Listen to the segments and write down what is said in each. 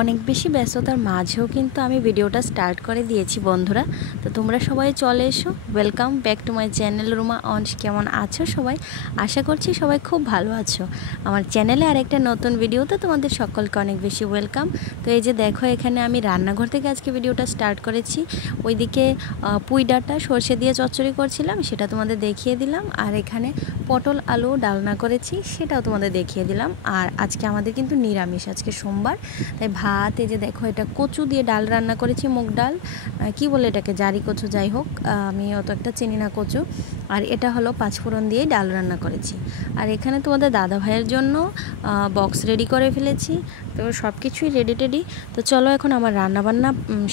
অনেক বেশি ব্যস্ততার মাঝেও কিন্তু আমি ভিডিওটা স্টার্ট করে দিয়েছি বন্ধুরা। তো তোমরা সবাই চলে এসো, welcome back to my channel Ruma অনস। কেমন আছো সবাই? আশা করছি সবাই খুব ভালো আছো। আমার চ্যানেলে আর একটা নতুন ভিডিওতে তোমাদের সকলকে অনেক বেশি ওয়েলকাম। তো এই যে দেখো, এখানে আমি রান্নাঘর থেকে আজকে ভিডিওটা স্টার্ট করেছি। ওইদিকে পুঁই ডাঁটা সর্ষে দিয়ে চচ্চড়ি করছিলাম, সেটা তোমাদের দেখিয়ে দিলাম। আর এখানে পটল আলু ডালনা করেছি, সেটাও তোমাদের দেখিয়ে দিলাম। আর আজকে আমাদের কিন্তু নিরামিষ, আজকে সোমবার। তাই ভাত, এই যে দেখো এটা কচু দিয়ে ডাল রান্না করেছি, মুগ ডাল, কি বলে এটাকে, জারি কচু, যাই হোক আমি অত একটা চিনি না কচু। আর এটা হলো পাঁচফোড়ন দিয়ে ডাল রান্না করেছি। আর এখানে তোমাদের দাদা ভাইয়ের জন্য বক্স রেডি করে ফেলেছি। তো সব কিছুই রেডি টেডি। তো চলো, এখন আমার রান্নাবান্না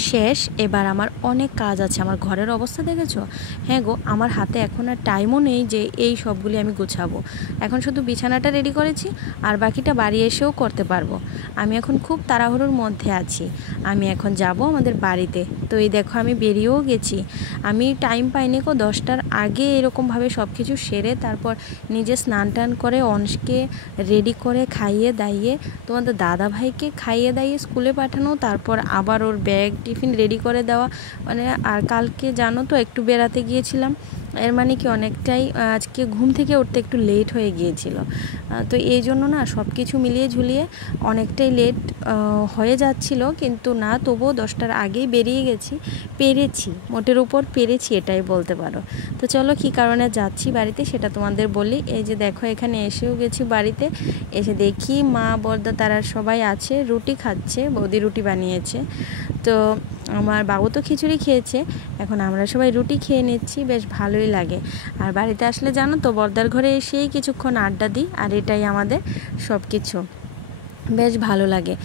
শেষ। এবার আমার অনেক কাজ আছে। আমার ঘরের অবস্থা দেখেছো? হ্যাঁ গো, আমার হাতে এখন আর টাইমও নেই যে এই সবগুলি আমি গুছাবো। এখন শুধু বিছানাটা রেডি করেছি, আর বাকিটা বাড়ি এসেও করতে পারবো। আমি এখন খুব তাড়াহুড়োর মধ্যে আছি। আমি এখন যাব আমাদের বাড়িতে। তো এই দেখো, আমি বেরিয়েও গেছি। আমি টাইম পাইনি গো, 10টার আগে এরকমভাবে সব কিছু সেরে তারপর নিজে স্নান টান করে অনসকে রেডি করে খাইয়ে দাইয়ে তোমাদের দাদা ভাইকে খাইয়ে দাইয়ে স্কুলে পাঠানো, তারপর আবার ওর ব্যাগ টিফিন রেডি করে দেওয়া। মানে আর কালকে জানো তো একটু বেড়াতে গিয়েছিলাম, এর মানে কি অনেকটাই আজকে ঘুম থেকে উঠতে একটু লেট হয়ে গিয়েছিল। তো এই জন্য না সব কিছু মিলিয়ে ঝুলিয়ে অনেকটাই লেট হয়ে যাচ্ছিল, কিন্তু না, তবুও 10টার আগেই বেরিয়ে গেছি। পেরেছি, মোটের উপর পেরেছি, এটাই বলতে পারো। তো চলো, কী কারণে যাচ্ছি বাড়িতে সেটা তোমাদের বলি। এই যে দেখো, এখানে এসেও গেছি বাড়িতে। এসে দেখি মা বড়দা তারা সবাই আছে, রুটি খাচ্ছে, বৌদি রুটি বানিয়েছে। তো আমার বাবু তো খিচুড়ি খেয়েছে, এখন আমরা সবাই রুটি খেয়ে নিচ্ছি, বেশ ভালোই লাগে। আর বাড়িতে আসলে জানো তো, বড়দার ঘরে এসেই কিছুক্ষণ আড্ডা দিই, আর এটাই আমাদের সব কিছু, বেশ ভালো লাগে।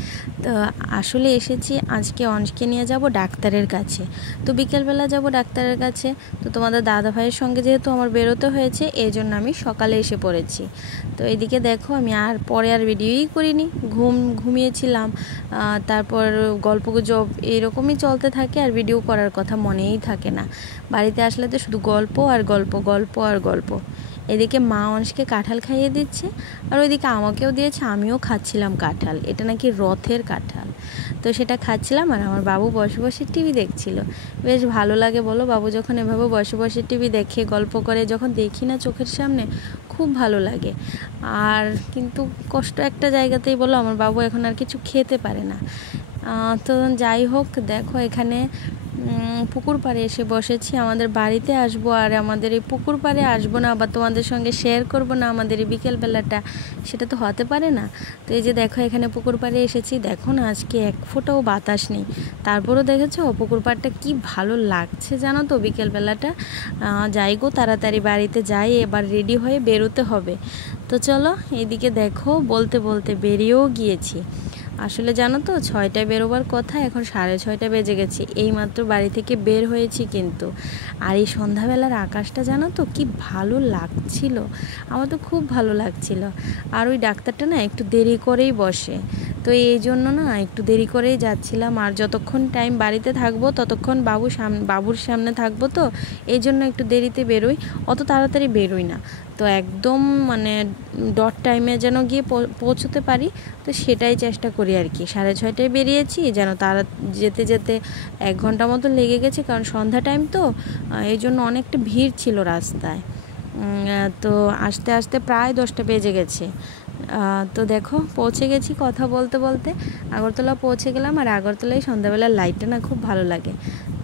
তো আসলে এসেছি আজকে অনসকে নিয়ে যাব ডাক্তারের কাছে। তো বিকেলবেলা যাব ডাক্তারের কাছে। তো তোমাদের দাদা ভাইয়ের সঙ্গে যেহেতু আমার বেরোতে হয়েছে, এই জন্য আমি সকালে এসে পড়েছি। তো এদিকে দেখো, আমি আর পরে আর ভিডিওই করিনি, ঘুমিয়েছিলাম। তারপর গল্পগুজব এরকমই চলতে থাকে, আর ভিডিও করার কথা মনেই থাকে না। বাড়িতে আসলে তো শুধু গল্প আর গল্প, গল্প আর গল্প। এদিকে মা অনসকে কাঁঠাল খাইয়ে দিচ্ছে, আর ওইদিকে আমাকেও দিয়েছে, আমিও খাচ্ছিলাম কাঁঠাল। এটা নাকি রথের কাঁঠাল, তো সেটা খাচ্ছিলাম। আর আমার বাবু বসে বসে টিভি দেখছিল। বেশ ভালো লাগে বলো, বাবু যখন এভাবে বসে বসে টিভি দেখে, গল্প করে, যখন দেখি না চোখের সামনে, খুব ভালো লাগে। আর কিন্তু কষ্ট একটা জায়গাতেই বলো, আমার বাবু এখন আর কিছু খেতে পারে না। তো যাই হোক, দেখো এখানে পুকুর পাড়ে এসে বসেছি। আমাদের বাড়িতে আসবো, আর আমাদের এই পুকুর পাড়ে আসবো না, আবার তোমাদের সঙ্গে শেয়ার করব না আমাদের এই বিকেলবেলাটা, সেটা তো হতে পারে না। তো এই যে দেখো, এখানে পুকুর পাড়ে এসেছি। দেখো না, আজকে এক ফোঁটাও বাতাস নেই, তারপরও দেখেছো পুকুর পাড়টা কি ভালো লাগছে জানো তো বিকেলবেলাটা। যাই গো, তাড়াতাড়ি বাড়িতে যাই, এবার রেডি হয়ে বেরোতে হবে। তো চলো, এদিকে দেখো, বলতে বলতে বেরিয়েও গিয়েছি। আসলে জানো তো, 6টায় বেরোবার কথা, এখন 6:30 বেজে গেছে। এইমাত্র বাড়ি থেকে বের হয়েছি কিন্তু। আর এই সন্ধ্যাবেলার আকাশটা জানো তো কি ভালো লাগছিল, আমার তো খুব ভালো লাগছিল। আর ওই ডাক্তারটা না একটু দেরি করেই বসে, তো এই জন্য না একটু দেরি করেই যাচ্ছিলাম। আর যতক্ষণ টাইম বাড়িতে থাকবো ততক্ষণ বাবুর সামনে থাকবো, তো এই জন্য একটু দেরিতে বেরোই, অত তাড়াতাড়ি বেরোই না। তো একদম মানে ডট টাইমে যেন গিয়ে পৌঁছতে পারি, তো সেটাই চেষ্টা করি আর কি। 6:30টায় বেরিয়েছি, যেন তারা যেতে যেতে 1 ঘন্টা মতো লেগে গেছে, কারণ সন্ধ্যা টাইম তো, এই জন্য অনেকটা ভিড় ছিল রাস্তায়। তো আস্তে আস্তে প্রায় 10টা বেজে গেছে। তো দেখো, পৌঁছে গেছি কথা বলতে বলতে, আগরতলা পৌঁছে গেলাম। আর আগরতলায় সন্ধ্যাবেলার লাইটটা না খুব ভালো লাগে।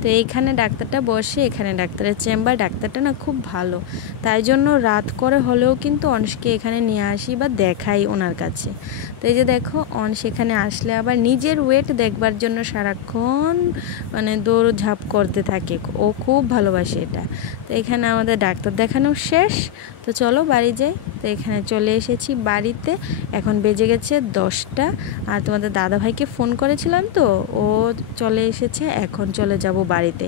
তো এইখানে ডাক্তারটা বসে, এখানে ডাক্তারের চেম্বার, ডাক্তারটা না খুব ভালো, তাই জন্য রাত করে হলেও কিন্তু অনসকে এখানে নিয়ে আসি বা দেখাই ওনার কাছে। তো এই যে দেখো, অনস এখানে আসলে আবার নিজের ওয়েট দেখবার জন্য সারাক্ষণ মানে দৌড়ঝাঁপ করতে থাকে, ও খুব ভালোবাসে এটা। তো এখানে আমাদের ডাক্তার দেখানো শেষ, তো চলো বাড়ি যাই। তো এখানে চলে এসেছি বাড়িতে, এখন বেজে গেছে 10টা। আর তোমাদের দাদাভাইকে ফোন করেছিলাম, তো ও চলে এসেছে, এখন চলে যাব বাড়িতে।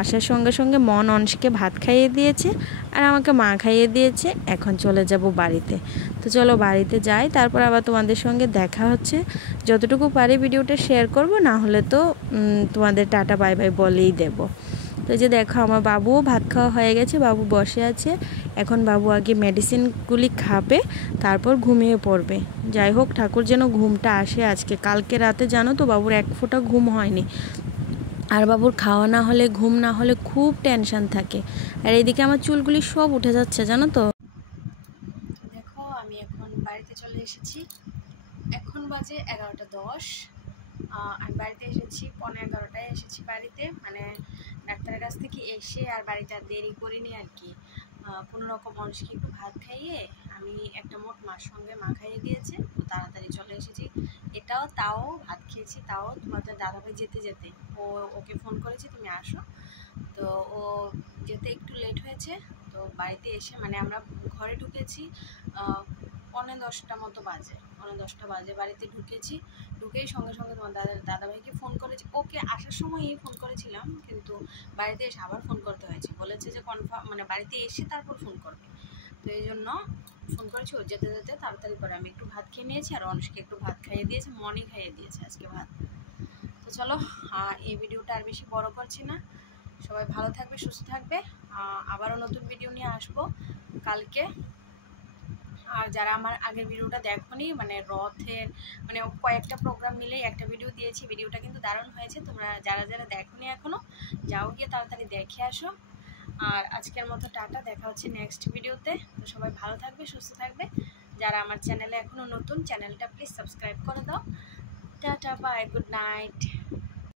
আসার সঙ্গে সঙ্গে মন অনসকে ভাত খাইয়ে দিয়েছে, আর আমাকে মা খাইয়ে দিয়েছে, এখন চলে যাব বাড়িতে। তো চলো বাড়িতে যাই, তারপর আবার তোমাদের সঙ্গে দেখা হচ্ছে। যতটুকু পারি ভিডিওটা শেয়ার করব, না হলে তো তোমাদের টাটা বাই বাই বলেই দেব। তো তো যে দেখো আমার বাবুও ভাত খাওয়া হয়ে গেছে, বাবু বসে আছে। এখন বাবু আগে মেডিসিনগুলি খাবে, তারপর ঘুমিয়ে পড়বে। যাই হোক, ঠাকুর যেন ঘুমটা আসে আজকে। কালকে রাতে জানো তো বাবুর এক ফোঁটা ঘুম হয়নি। আর বাবুর খাওয়া না হলে, ঘুম না হলে খুব টেনশন থাকে। আর এইদিকে আমার চুলগুলি সব উঠে যাচ্ছে জানো তো। দেখো আমি এখন বাড়িতে চলে এসেছি। এখন বাজে 11:10। আমি বাড়িতে এসেছি 11:15টায় এসেছি বাড়িতে, মানে ডাক্তারের কাছ থেকে এসে আর বাড়িতে আর দেরি করিনি আর কি। কোনো রকম মানুষকে একটু ভাত খাইয়ে আমি একটা মোট মার সঙ্গে মা খাইয়ে দিয়েছে, তো তাড়াতাড়ি চলে এসেছি। তাও ভাত খেয়েছি, তাও তোমাদের দাদাভাই যেতে যেতে ওকে ফোন করেছি তুমি আসো, তো ও যেতে একটু লেট হয়েছে। তো বাড়িতে এসে মানে আমরা ঘরে ঢুকেছি 9:45 মতো বাজে, 9:45 বাজে বাড়িতে ঢুকেছি। ঢুকেই সঙ্গে সঙ্গে তোমার দাদাভাইকে ফোন করেছি। ওকে আসার সময়ই ফোন করেছিলাম, কিন্তু বাড়িতে এসে আবার ফোন করতে হয়েছে। বলেছে যে কনফার্ম মানে বাড়িতে এসে তারপর ফোন করবে, তো এই জন্য ফোন করেছি। ও যেতে যেতে তাড়াতাড়ি করে আমি একটু ভাত খেয়ে নিয়েছি, আর অনুষ্কে একটু ভাত খাইয়ে দিয়েছে, মনি খাইয়ে দিয়েছে আজকে ভাত। তো চলো এই ভিডিওটা আর বেশি বড় করছি না। সবাই ভালো থাকবে, সুস্থ থাকবে। আবারও নতুন ভিডিও নিয়ে আসবো কালকে। আর যারা আমার আগের ভিডিওটা দেখোনি, মানে রথের মানে কয়েকটা প্রোগ্রাম মিলেই একটা ভিডিও দিয়েছি, ভিডিওটা কিন্তু দারুণ হয়েছে। তোমরা যারা যারা দেখোনি এখনো, যাও গিয়ে তাড়াতাড়ি দেখে আসো। আর আজকের মতো টাটা, দেখা হচ্ছে নেক্সট ভিডিওতে। তো সবাই ভালো থাকবে, সুস্থ থাকবে। যারা আমার চ্যানেলে এখনো নতুন, চ্যানেলটা প্লিজ সাবস্ক্রাইব করে দাও। Tata, bye, good night.